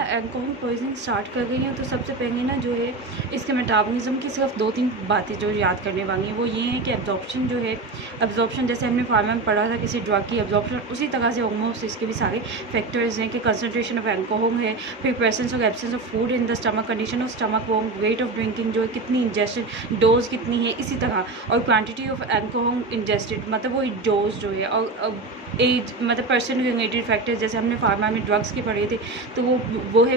ना alcohol poisoning start कर गई हूँ तो सबसे पहले ना जो है इसके मेटाबॉलिज्म की सिर्फ 2-3 बातें जो याद करने वाली हैं वो ये है कि एब्जॉर्प्शन जो है, एब्जॉर्प्शन जैसे हमने फार्मा में पढ़ा था किसी ड्रग की एब्जॉर्प्शन, उसी तरह से ऑलमोस्ट इसके भी सारे फैक्टर्स हैं कि कंसनट्रेशन ऑफ अल्कोहल है, फिर प्रेजेंस और absence of food in the stomach, condition of stomach warm, weight of drinking जो है, कितनी इंजेस्टेड डोज कितनी है, इसी तरह और क्वान्टिटी ऑफ अल्कोहल इंजेस्टेड मतलब वो डोज जो है, और एज मतलब पर्सन रिलेटेड फैक्टर्स जैसे हमने फार्मा में ड्रग्स के पढ़े थे तो वो है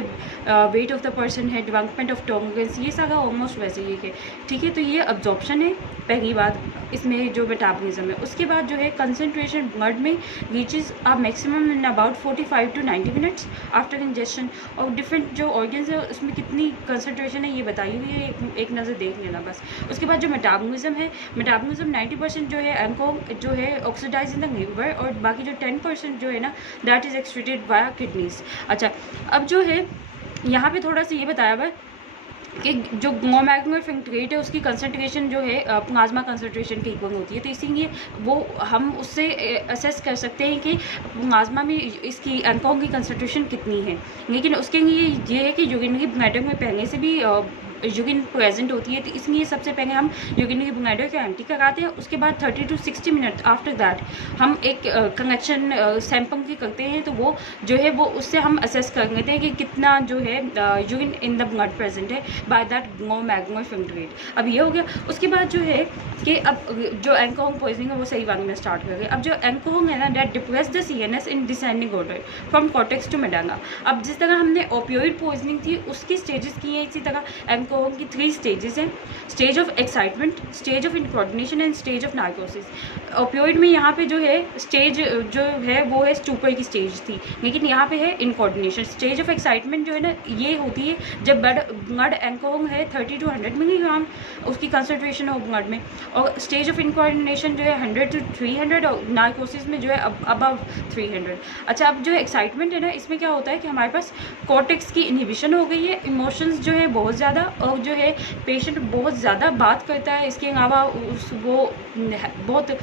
वेट ऑफ द पर्सन है, डेवलपमेंट ऑफ टॉलरेंस, ये सारा ऑलमोस्ट वैसे ही है। ठीक है, तो ये अब्जॉर्प्शन है पहली बात इसमें जो मेटाबॉलिज्म है। उसके बाद जो है कंसनट्रेशन ब्लड में रीचेज आ maximum in about 45 to 90 minutes after injection, और डिफरेंट जो ऑर्गन्स है उसमें कितनी कंसनट्रेशन है ये बताई हुई है, एक नज़र देख लेना बस। उसके बाद जो मेटाबॉलिज्म है, मेटाबॉलिज्म 90% जो है अल्कोहल जो है ऑक्सीडाइज इन द लिवर, और बाकी जो 10% जो है ना that is excreted by kidneys. अच्छा, अब जो है यहाँ पे थोड़ा सा ये बताया हुआ है कि जो ग्लोमेरुलर फिल्ट्रेट है उसकी कंसनट्रेशन जो है प्लाज्मा कंसनट्रेशन के इक्वल होती है, तो इसीलिए वो हम उससे असेस कर सकते हैं कि प्लाज्मा में इसकी अल्कोहल की कंसनट्रेशन कितनी है। लेकिन उसके लिए ये है कि यूरिनरी ब्लैडर में पहले से भी यूरिन प्रेजेंट होती है, तो इसलिए सबसे पहले हम यूरिनरी ब्लैडर को एम्प्टी कराते हैं। उसके बाद 30 to 60 मिनट आफ्टर दैट हम एक कनेक्शन सैंपल की करते हैं, तो वो जो है वो उससे हम असेस कर लेते हैं कि कितना जो है urine in the blood present है बाय दैट ग्लोमेरुलर फिल्ट्रेट। अब ये हो गया। उसके बाद जो है कि अब जो अल्कोहल पॉइजनिंग है वो सही वाले में स्टार्ट कर गए। अब जो अल्कोहल है ना that depress the CNS in descending order from cortex to medulla. अब जिस तरह हमने ओपियोइड पॉइजनिंग थी उसकी स्टेजेस की हैं, इसी तरह अल्कोहल की 3 स्टेजेस हैं, stage of excitement, stage of incoordination and stage of narcosis. Opioid में यहाँ पे जो है स्टेज जो है वो है स्टूपर की स्टेज थी, लेकिन यहाँ पे है इनकोऑर्डिनेशन। स्टेज ऑफ एक्साइटमेंट जो है ना ये होती है जब ब्लड अल्कोहल है 30 to 100 मिलीग्राम उसकी कंसनट्रेशन हो ब्लड में, और स्टेज ऑफ इनकोऑर्डिनेशन जो है 100 to 300, और नार्कोसिस में जो है अबव 300। अच्छा, अब जो एक्साइटमेंट है ना इसमें क्या होता है कि हमारे पास कॉर्टेक्स की इनहिबिशन हो गई है, इमोशंस जो है बहुत ज़्यादा, और जो है पेशेंट बहुत ज़्यादा बात करता है, इसके अलावा वो बहुत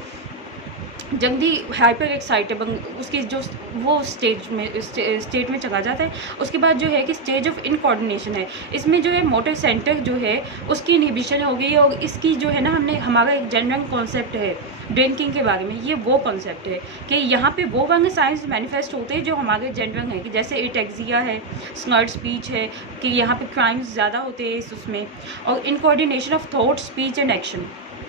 जल्दी हाइपर एक्साइटेबल उसकी जो वो स्टेट में चला जाता है। उसके बाद जो है कि स्टेज ऑफ इनकोऑर्डिनेशन है, इसमें जो है मोटर सेंटर जो है उसकी इनहिबिशन हो गई है, और इसकी जो है ना हमने हमारा एक जनरल कॉन्सेप्ट है ड्रिंकिंग के बारे में, ये वो कॉन्सेप्ट है कि यहाँ पे वो वाले साइंस मैनिफेस्ट होते हैं जो हमारे जनरल हैं, कि जैसे एटेक्सिया है, स्लर्ड स्पीच है, कि यहाँ पे क्राइम्स ज़्यादा होते हैं उसमें, और incoordination of thought, speech and action,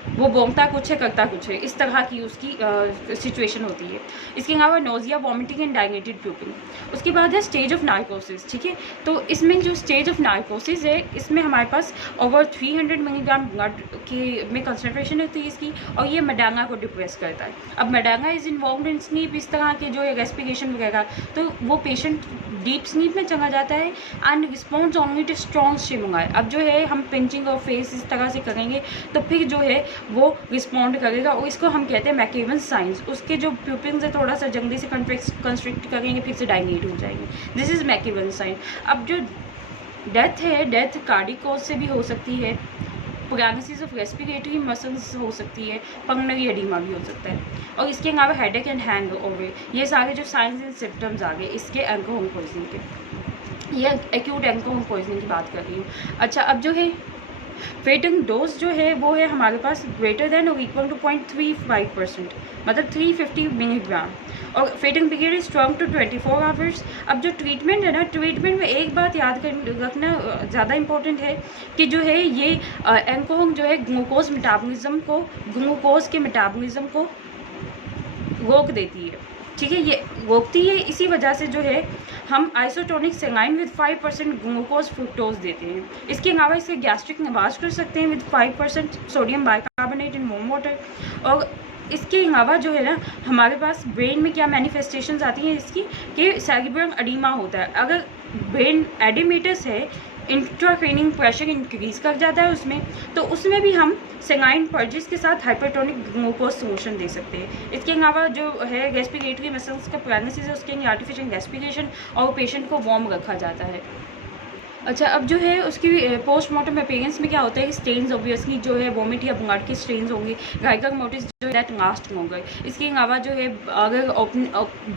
वो बोलता कुछ है करता कुछ है, इस तरह की उसकी सिचुएशन होती है। इसके अलावा नोजिया, वॉमिटिंग एंड डायलेटेड प्यूपिल। उसके बाद है स्टेज ऑफ नार्कोसिस। ठीक है, तो इसमें जो स्टेज ऑफ नार्कोसिस है इसमें हमारे पास ओवर 300 मिलीग्राम ब्लड की में कंसनट्रेशन होती है इसकी, और ये मेडुला को डिप्रेस करता है। अब medulla is involve in sleep, इस तरह के जो है रेस्पिरेशन वगैरह, तो वो पेशेंट डीप स्लीप में चला जाता है and response only to strong stimuli. अब जो है हम पिंचिंग और फेस इस तरह से करेंगे तो फिर जो है वो रिस्पॉन्ड करेगा, और इसको हम कहते हैं मैकेवन साइंस। उसके जो प्यूपिल्स है थोड़ा सा जल्दी से कंस्ट्रिक्ट करेंगे, फिर से डायलेट हो जाएंगे, दिस इज़ मैकेवन साइन। अब जो डेथ है, डेथ कार्डिक कॉज से भी हो सकती है, पैरालिसिस ऑफ रेस्पिरेटरी मसल्स हो सकती है, पल्मोनरी एडिमा भी हो सकता है, और इसके अलावा हेडेक एंड हैंग ओवर, ये सारे जो साइंस एंड सिम्टम्स आ गए इसके अल्कोहल पॉइजनिंग के। ये एक्यूट अल्कोहल पॉइजनिंग की बात कर रही हूँ। अच्छा, अब जो है फेटल डोज जो है वो है हमारे पास ग्रेटर देन और इक्वल टू 0.35%, मतलब 350 मिलीग्राम, और fatal period is 12 to 24 hours. अब जो ट्रीटमेंट है ना, ट्रीटमेंट में एक बात याद रखना ज़्यादा इंपॉर्टेंट है कि जो है ये अल्कोहल जो है ग्लूकोज के मेटाबॉलिज्म को रोक देती है। ठीक है, ये रोकती है, इसी वजह से जो है हम आइसोटोनिक सेलाइन विद 5% ग्लूकोज फ्रुक्टोज देते हैं। इसके अलावा इसे गैस्ट्रिक नवाज कर सकते हैं with 5% sodium bicarbonate in warm water. और इसके अलावा जो है ना हमारे पास ब्रेन में क्या मैनिफेस्टेशंस आती हैं इसकी, कि सेरिब्रल एडिमा होता है। अगर ब्रेन एडिमेटस है, इंट्राक्रेनियल प्रेशर इंक्रीज कर जाता है उसमें, तो उसमें भी हम सेलाइन पर्जिस के साथ हाइपरटोनिक ग्लूकोज सोल्यूशन दे सकते हैं। इसके अलावा जो है रेस्पिरेटरी मसल्स का पैरालिसिस है, उसके लिए आर्टिफिशियल रेस्पिरेशन, और पेशेंट को वार्म रखा जाता है। अच्छा, अब जो है उसकी पोस्टमार्टम अपीयरेंस में क्या होता है कि स्टेन्स ऑब्वियसली जो है वॉमिट या ब्लड के स्टेन्स होंगे, गाइगर मोटिस जो दैट लास्ट होंगे। इसके अलावा जो है अगर ओपन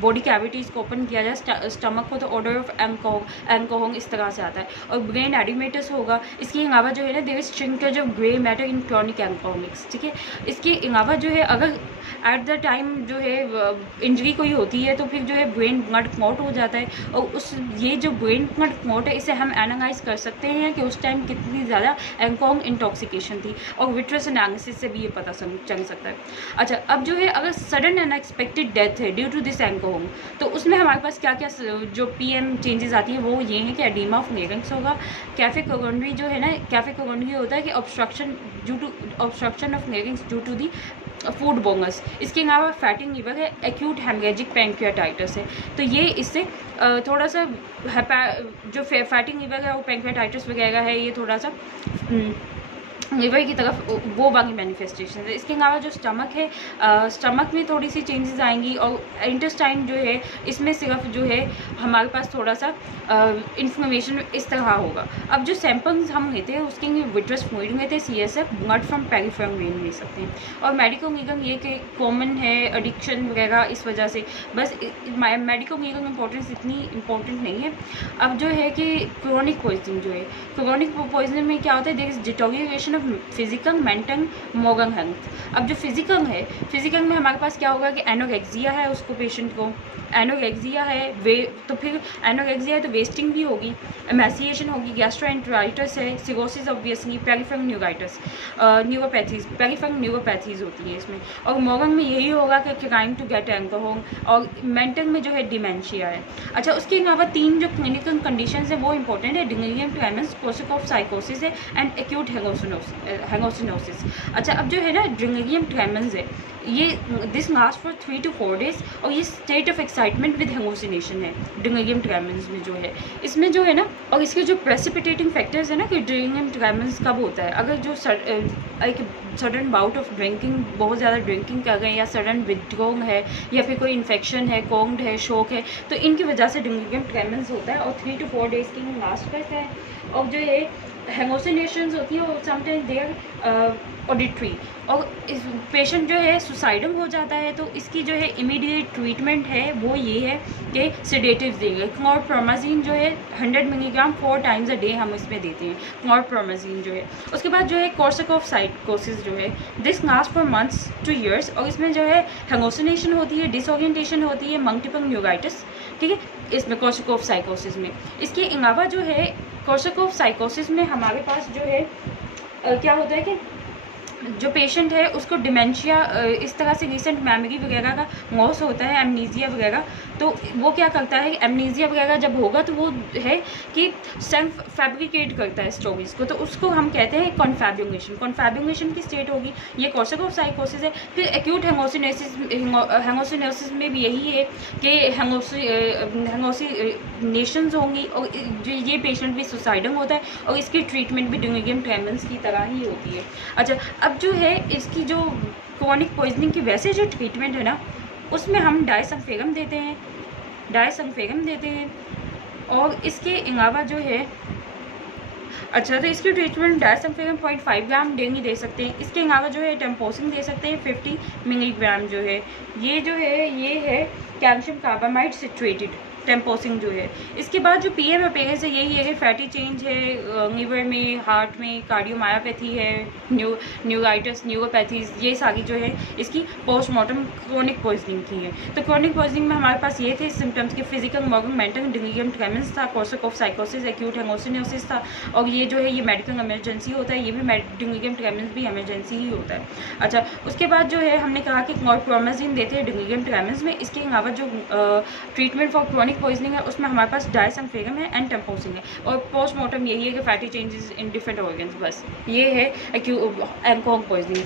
बॉडी कैविटीज़ को ओपन किया जाए स्टमक को, तो ऑर्डर ऑफ एंकोहोंग इस तरह से आता है। और ब्रेन एडिमेटस होगा। इसके अलावा जो है ना there is shrinkage of grey matter in chronic alcoholics, ठीक है। इसके अलावा जो है अगर एट द टाइम जो है इंजरी कोई होती है तो फिर जो है ब्रेन ब्लड क्लॉट हो जाता है, और उस ये जो ब्रेन ब्लड क्लॉट है इसे हम एनालाइज कर सकते हैं कि उस टाइम कितनी ज़्यादा एंकोहोंग इंटॉक्सिकेशन थी, और विट्रस एनालिसिस से भी ये पता चल सकता है। अच्छा, अब जो है अगर सडन अनएक्सपेक्टेड डेथ है ड्यू टू दिस एंकोहोंग, तो उसमें हमारे पास क्या क्या जो पीएम चेंजेस आती हैं वो ये है कि एडीमा ऑफ नेरेंक्स होगा। कैफे कोरोनरी जो है ना, कैफे कोरोनरी होता है कि obstruction of larynx due to the food boluses. इसके अलावा फैटी लीवर है, एक्यूट हेमरेजिक पैंक्रियाटाइटिस है। तो ये इससे थोड़ा सा जो फैटी लीवर है वो पैंक्रियाटाइटिस वगैरह है, ये थोड़ा सा लीवर की तरफ वो बाकी मैनिफेस्टेशन है। इसके अलावा जो स्टमक है, स्टमक में थोड़ी सी चेंजेस आएंगी, और इंटेस्टाइन जो है इसमें सिर्फ जो है हमारे पास थोड़ा सा इन्फ्लेमेशन इस तरह होगा। अब जो सैंपल्स हम लेते हैं उसके लिए विट्रस फ्लूइड लेते हैं, CSF, blood from peripheral when ले सकते हैं। और मेडिको लीगल ये कि कॉमन है एडिक्शन वगैरह, इस वजह से बस मेडिको लीगल इंपॉर्टेंस इतनी इम्पोर्टेंट नहीं है। अब जो है कि क्रोनिक पॉइजनिंग जो है, क्रोनिक पॉइजनिंग में क्या होता है, there is deterioration of physical, mental, moral health. अब जो फिजिकल है, फिजिकल में हमारे पास क्या होगा कि एनोरेक्सिया है, उसको पेशेंट को एनोरेक्सिया है, तो फिर एनोरेक्सिया है तो वेस्टिंग भी होगी, एमेसिएशन होगी, गैस्ट्रोएंटेराइटिस है, cirrhosis obviously, peripheral neuritis, neuropathies, peripheral neuropathies होती है इसमें। और मोरल में यही होगा कि क्राइम टू गेट एल्कोहल, और मेंटल में जो है डिमेंशिया है। अच्छा, उसके अलावा 3 जो क्लिनिकल कंडीशंस है वो इंपॉर्टेंट है, डिलीरियम ट्रेमेंस, कोर्सिक साइकोसिस है, एंड एक्यूट हेंगोसिनोसिस। अच्छा, अब जो है ना डिलीरियम ट्रेमेंस है, ये this last for 3 to 4 days, और ये state of excitement with hallucination है डिलीरियम ट्रेमेंस में जो है। इसमें जो है ना, और इसके जो प्रेसिपिटेटिंग फैक्टर्स है ना कि डिलीरियम ट्रेमेंस कब होता है, अगर जो एक सडन बाउट ऑफ ड्रिंकिंग, बहुत ज़्यादा ड्रिंकिंग कर गए, या सडन विथड्रॉल है, या फिर कोई इन्फेक्शन है, कोल्ड है, शॉक है, तो इनकी वजह से डिलीरियम ट्रेमेंस होता है, और 3 to 4 days के लिए लास्ट करता है। और जो ये हेलुसिनेशंस होती है वो समटाइम्स दे आर ऑडिटरी, और इस पेशेंट जो है सुसाइडल हो जाता है, तो इसकी जो है इमीडिएट ट्रीटमेंट है वो ये है कि सेडेटिव्स देंगे। क्लोरप्रोमाज़िन जो है 100 मिलीग्राम 4 times a day हम इसमें देते हैं, क्लोरप्रोमाज़िन जो है। उसके बाद जो है कोर्साकॉफ साइकोसिस जो है, this last for months two years, और इसमें जो है हेलुसिनेशन होती है, डिसओरिएंटेशन होती है, मल्टीपल न्यूराइटिस, ठीक है, इसमें कोर्साकॉफ साइकोसिस में। इसके अलावा जो है कोर्साकॉफ साइकोसिस में हमारे पास जो है क्या होता है कि जो पेशेंट है उसको डिमेंशिया, इस तरह से रिसेंट मेमोरी वगैरह का लॉस होता है, एमनीजिया वगैरह, तो वो क्या करता है, एमनीजिया वगैरह जब होगा तो वो है कि सेल्फ फैब्रिकेट करता है स्टोरीज़ को, तो उसको हम कहते हैं कॉन्फैब्युलेशन की स्टेट होगी। ये कोर्साकॉफ साइकोसिस है। फिर एक्यूट हेंगोसिनोसिस में भी यही है कि हेंगोसिनेशंस होंगी, और जो ये पेशेंट भी सुसाइडल होता है, और इसकी ट्रीटमेंट भी डिलीरियम ट्रेमेंस की तरह ही होती है। अच्छा, अब जो है इसकी जो क्रोनिक पॉइजनिंग की वैसे जो ट्रीटमेंट है ना, उसमें हम डायसल्फेरम देते हैं, और इसके अलावा जो है अच्छा, तो इसकी ट्रीटमेंट डायसल्फेरम 0.5 ग्राम डेली दे सकते हैं। इसके अलावा जो है टेम्पोसिन दे सकते हैं 50 मिलीग्राम जो है, ये जो है ये है कैल्शियम कार्बामाइड सिट्रेटेड टेम्पोसिन जो है। इसके बाद जो पीएम अपेयरेंस है यही है कि फैटी चेंज है लीवर में, हार्ट में, कार्डियोमायोपैथी है, न्यूराइटिस, न्यूरोपैथीज, ये सारी जो है इसकी पोस्टमार्टम क्रोनिक पॉइजनिंग की है। तो क्रोनिक पॉइजनिंग में हमारे पास ये थे सिम्टम्स के फिजिकल, मोरल, मेंटल, डिलीरियम ट्रेमेंस था, कोर्साकॉफ साइकोसिस, एक्यूट हेलुसिनोसिस था, और ये जो है ये मेडिकल इमरजेंसी होता है, ये भी डिलीरियम ट्रेमेंस भी इमरजेंसी ही होता है। अच्छा, उसके बाद जो है हमने कहा कि क्लोरप्रोमाज़िन देते हैं डिलीरियम ट्रेमेंस में। इसके अलावा जो ट्रीटमेंट फॉर क्रोनिक पॉइजनिंग है उसमें हमारे पास डायसल्फेरम है एंड टेम्पोसिन है, और पोस्टमार्टम यही है कि fatty changes in different organs, बस ये है एल्कोहल पॉइजनिंग।